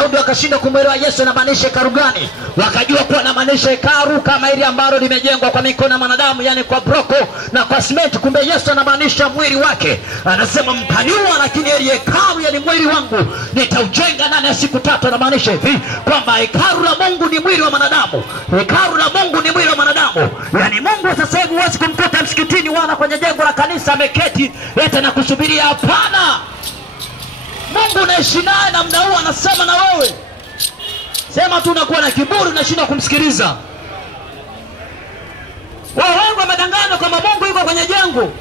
Daudi wakashinda kumwelewa Yesu anamaanisha hekalu gani. Wakajua kuwa anamaanisha hekalu kama ile ambalo limejengwa kwa mikono ya wanadamu, yani kwa broko na kwa simenti. Kumbe Yesu anamaanisha mwili wake. Anasema mtaniua, lakini ile hekalu, yani mwili wangu, nitaujenga ndani ya siku 3. Anamaanisha hivi kwamba hekalu la Mungu ni mwili wa wanadamu. Hekalu la Mungu ni mwili wa wanadamu. Yani Mungu sasa hivi huwezi kumkuta msikitini wala kwenye jengo la kanisa ameketi eti na kusubiria. Hapana. Mungu unaishi naye na mdau anasema na wewe. Sema tu unakuwa na kiburi, unashindwa kumsikiliza. Wao wamedanganywa kwamba Mungu yuko kwenye jengo.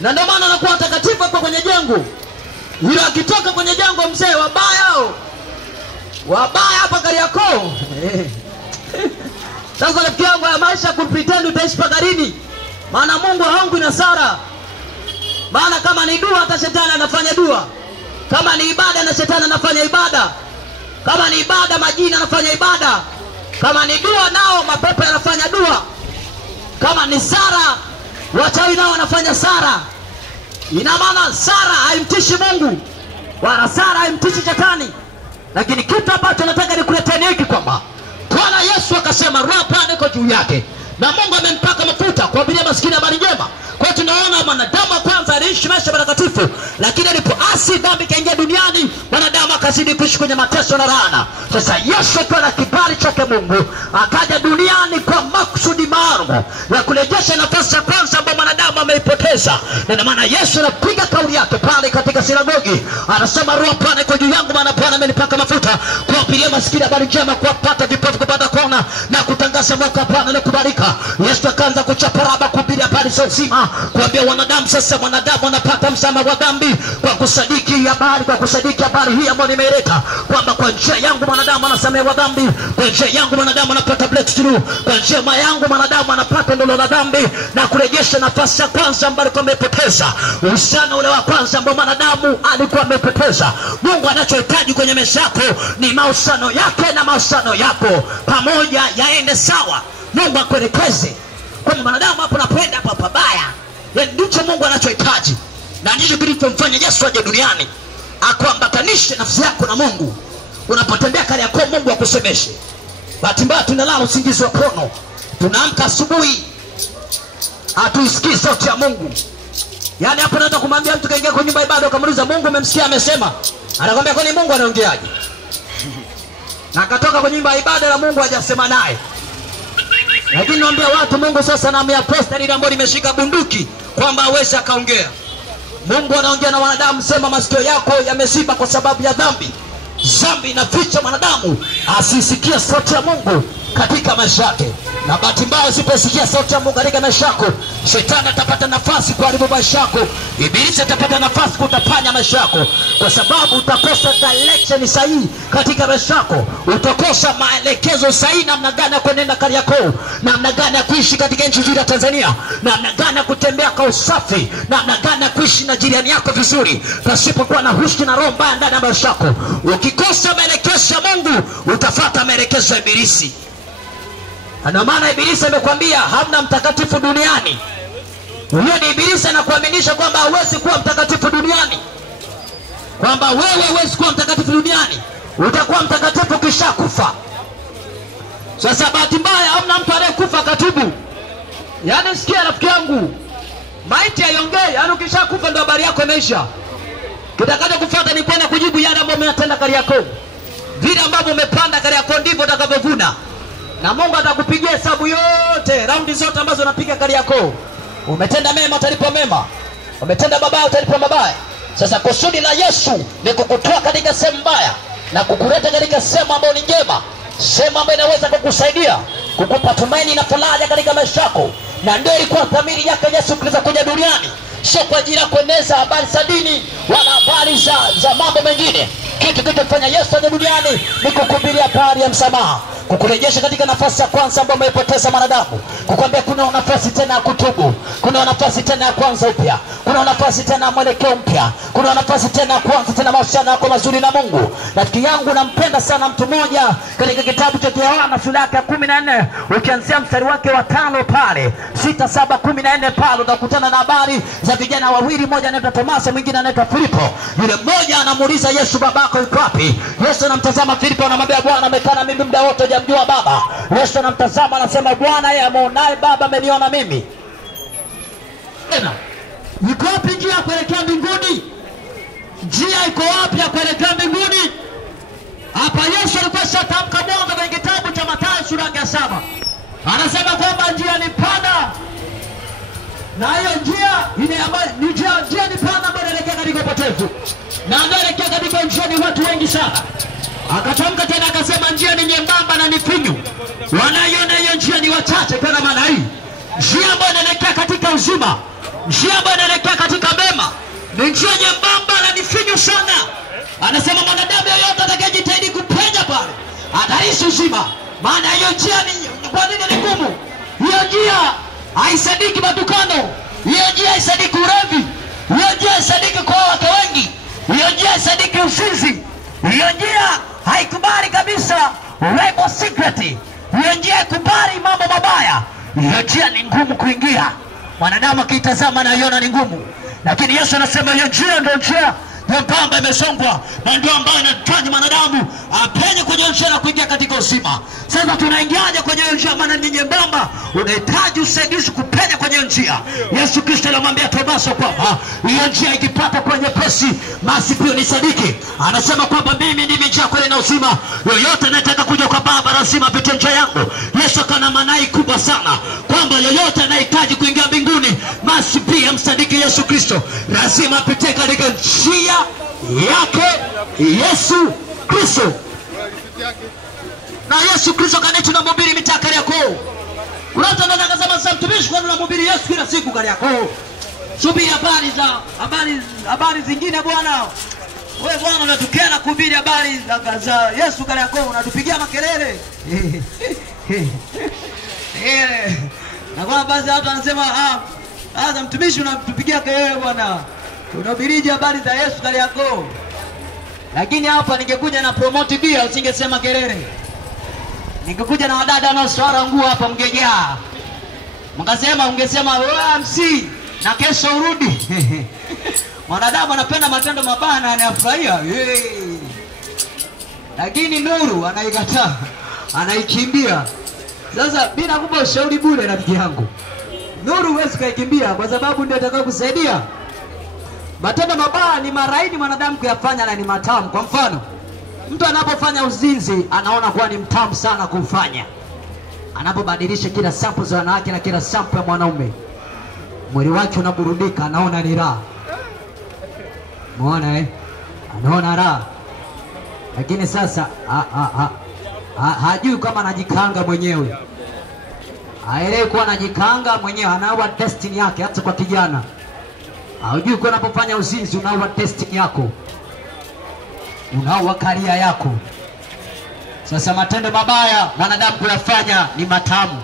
Na ndio maana anakuwa mtakatifu kwa kwenye jengo. Yule akitoka kwenye jengo mzee wabaya hao. Wabaya hapa Kariakoo. Sasa rafiki yangu ya maisha kupretend utaishi pagarini. Maana Mungu haongwi na Sara. Maana kama ni dua hata shetani anafanya dua. Kama ni ibada na shetani anafanya ibada. Kama ni ibada majini anafanya ibada. Kama ni dua nao mapepo yanafanya dua. Kama ni Sara wachawi nao wanafanya Sara. Ina maana Sara haimtishi Mungu wala Sara haimtishi shetani. Lakini kitu ambacho nataka nikuleteni hiki kwamba Bwana Yesu akasema roho pana iko juu yake na Mungu amempaka mafuta kwa ajili ya maskini habari njema. Kwa hiyo tunaona mwanadamu kwanza aliishi maisha matakatifu, lakini alipoasi dhambi kaingia duniani, mwanadamu akazidi kuishi kwenye mateso na laana. Sasa Yesu kwa kibali chake Mungu akaja duniani kwa makusudi maalum ya kurejesha nafasi ya kwanza ambayo mwanadamu ameipoteza. Na maana Yesu anapiga kauli yake pale katika sinagogi, anasema roho Bwana iko juu yangu, maana Bwana amenipaka mafuta kuwapilia maskini habari njema, kuwapata vipofu kupata kuona na kutangaza mwaka Bwana na kubarika. Yesu akaanza kuchapa raba kuhubiri habari za uzima, kuambia wanadamu sasa mwanadamu anapata msamaha wa dhambi kwa kusadiki habari, kwa kusadiki habari hii ambayo nimeleta kwamba kwa njia yangu mwanadamu anasamehewa dhambi, kwa njia yangu mwanadamu anapata breakthrough, kwa njia yangu mwanadamu anapata ndolo la dhambi na kurejesha nafasi ya kwanza ambayo alikuwa amepoteza, uhusiano ule wa kwanza ambao mwanadamu alikuwa amepoteza. Mungu anachohitaji kwenye maisha yako ni mahusiano yake na mahusiano yako pamoja yaende sawa. Mungu akuelekeze kwa mwanadamu hapo napoenda hapa pabaya. Yani ndicho Mungu anachohitaji. Na ndicho kilichomfanya Yesu aje duniani, akuambatanishe nafsi yako na Mungu. Unapotembea Kariakoo Mungu akusemeshe. Bahati mbaya tunalala usingizi wa pono. Tunaamka asubuhi hatuisikii sauti ya Mungu. Yani hapo nataka kumwambia mtu kaingia kwenye nyumba ibada ukamuuliza Mungu umemsikia amesema, anakuambia kwani Mungu anaongeaje? Na akatoka kwenye nyumba ibada na Mungu hajasema naye. Lakini naambia watu Mungu sasa anaambia posta ile ambayo nimeshika bunduki kwamba hawezi akaongea. Mungu anaongea na wanadamu, sema masikio yako yameziba kwa sababu ya dhambi. Dhambi inaficha mwanadamu asisikie sauti ya Mungu katika maisha yake. Na bahati mbaya usiposikia sauti ya Mungu katika maisha yako, shetani atapata nafasi kuharibu maisha yako. Ibilisi atapata nafasi kutapanya maisha yako, kwa sababu utakosa direction sahihi katika maisha yako. Utakosa maelekezo sahihi namna gani ya kuenenda Kariakoo, namna gani ya kuishi katika nchi nzuri ya Tanzania, namna gani ya kutembea kwa usafi, namna gani ya kuishi na jirani yako vizuri pasipokuwa na huski na roho mbaya ndani ya maisha yako. Ukikosa maelekezo ya Mungu utafuata maelekezo ya ibilisi. Ana maana ibilisi amekwambia hamna mtakatifu duniani. Huyo ni ibilisi anakuaminisha kwamba hauwezi kuwa mtakatifu duniani, kwamba wewe huwezi kuwa mtakatifu duniani, utakuwa mtakatifu kisha kufa. Sasa bahati mbaya hamna mtu anayekufa katibu. Yani sikia rafiki yangu, maiti haiongei. Yani ukisha kufa ndio habari yako imeisha. Kitakacho kufuata ni kwenda kujibu yale ambayo umetenda Kariakoo. Vile ambavyo umepanda Kariakoo ndivyo utakavyovuna. Na Mungu atakupigia hesabu yote, raundi zote ambazo unapiga Kariakoo. Umetenda mema utalipa mema, umetenda mabaya utalipa mabaya. Sasa kusudi la Yesu ni kukutoa katika sehemu mbaya na kukuleta katika sehemu ambayo ni njema, sehemu ambayo inaweza kukusaidia, kukupa tumaini na faraja katika maisha yako. Na ndio ilikuwa dhamiri yake Yesu Kristo kuja duniani, sio kwa ajili ya kueneza habari za dini wala habari za mambo mengine. Kitu kilichofanya Yesu aje duniani ni kukuhubiria habari ya msamaha, kukurejesha katika nafasi ya kwanza ambayo umepoteza mwanadamu, kukwambia kuna nafasi tena ya kutubu, kuna nafasi tena ya kuanza upya, kuna nafasi tena ya mwelekeo mpya, kuna nafasi tena ya kuanza tena mahusiano yako mazuri na Mungu. Rafiki yangu, nampenda sana mtu mmoja katika kitabu cha Yohana sura ya 14 ukianzia mstari wake wa 5 pale 6, 7, 14 pale utakutana na habari za vijana wawili, mmoja anaitwa Tomaso, mwingine anaitwa Filipo. Yule mmoja anamuuliza Yesu, babako yuko wapi? Yesu anamtazama Filipo, anamwambia Bwana, amekaa na mimi muda wote, hujamjua Baba. Yesu anamtazama, anasema Bwana, yeye ameonaye Baba ameniona mimi. Tena iko wapi njia kuelekea mbinguni? Njia iko wapi ya kuelekea mbinguni? Hapa Yesu alikuwa shatamka mwanzo kwenye kitabu cha Mathayo sura ya 7. Anasema kwamba njia ni pana, na hiyo njia ni njia ni pana ambayo inaelekea katika upotevu, na inaelekea katika njia ni watu wengi sana. Akatamka tena akasema njia ni nyembamba na ni finyu, wanaiona hiyo njia ni wachache. Kwa maana hii njia ambayo inaelekea katika uzima, njia ambayo inaelekea katika mema, ni njia nyembamba na ni finyu sana. Anasema mwanadamu yeyote atakayejitahidi kupenya pale ataishi uzima. Maana hiyo njia ni kwa nini ni ngumu? Hiyo njia haisadiki matukano, hiyo njia haisadiki ulevi, hiyo njia haisadiki kwa watu wengi, hiyo njia haisadiki usinzi, hiyo njia haikubali kabisa rainbow secret, hiyo njia haikubali mambo mabaya. Hiyo njia ni ngumu kuingia. Mwanadamu akitazama na yona ni ngumu, lakini Yesu anasema hiyo njia ndio njia nyembamba imesongwa, na ndio ambayo inafanya mwanadamu apenye kwenye njia na kuingia katika uzima. Sasa tunaingiaje kwenye njia? Maana ni nyembamba, unahitaji usaidizi kupenya kwenye njia. Yesu Kristo alimwambia Tomaso kwamba hiyo njia ikipata kwenye pesi, basi pia nisadiki. Anasema kwamba mimi ndimi njia, kweli na uzima, yoyote anayetaka kuja kwa Baba lazima apite njia yangu. Yesu kana manai kubwa sana kwamba yoyote anayehitaji kuingia mbinguni, basi pia msadiki Yesu Kristo lazima apite katika njia yake Yesu Kristo. Na Yesu Kristo kaneni tunamhubiri mitaka yako. Watu wanasema sasa mtumishi, kwa nini unamhubiri Yesu kila siku kali yako? Subiri habari zingine bwana. Wewe bwana unatukana kuhubiri habari za Yesu kali yako, unatupigia makelele. Na kwa baadhi ya watu wanasema sasa mtumishi unatupigia kelele bwana. Unahubirije habari za Yesu kali yako? Lakini hapa ningekuja na promote bia usingesema kelele. Ningekuja na wadada na swara nguo hapa mngejaa. Ungesema wewe MC na kesho urudi. Mwanadamu anapenda matendo mabaya na anayafurahia. Lakini nuru anaikataa, anaikimbia. Sasa mimi nakupa ushauri bure rafiki yangu. Nuru huwezi kuikimbia kwa sababu ndio itakao kusaidia. Matendo mabaya ni maraini mwanadamu kuyafanya na ni matamu. Kwa mfano, mtu anapofanya uzinzi anaona kuwa ni mtamu sana kufanya. Anapobadilisha kila sample za wanawake na kila sample ya mwanaume, mwili wake unaburudika, anaona ni raha. Muona anaona raha. Lakini sasa hajui kama anajikanga mwenyewe. Haelewi kuwa anajikanga mwenyewe, anaua destiny yake. Hata kwa kijana hujui kwa unapofanya uzinzi unaua destiny yako, unaua career yako. Sasa matendo mabaya mwanadamu kuyafanya ni matamu,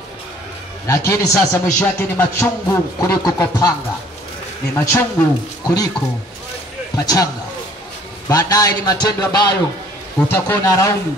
lakini sasa mwisho yake ni machungu kuliko kopanga, ni machungu kuliko pachanga. Baadaye ni matendo ambayo utakuwa unalaumu,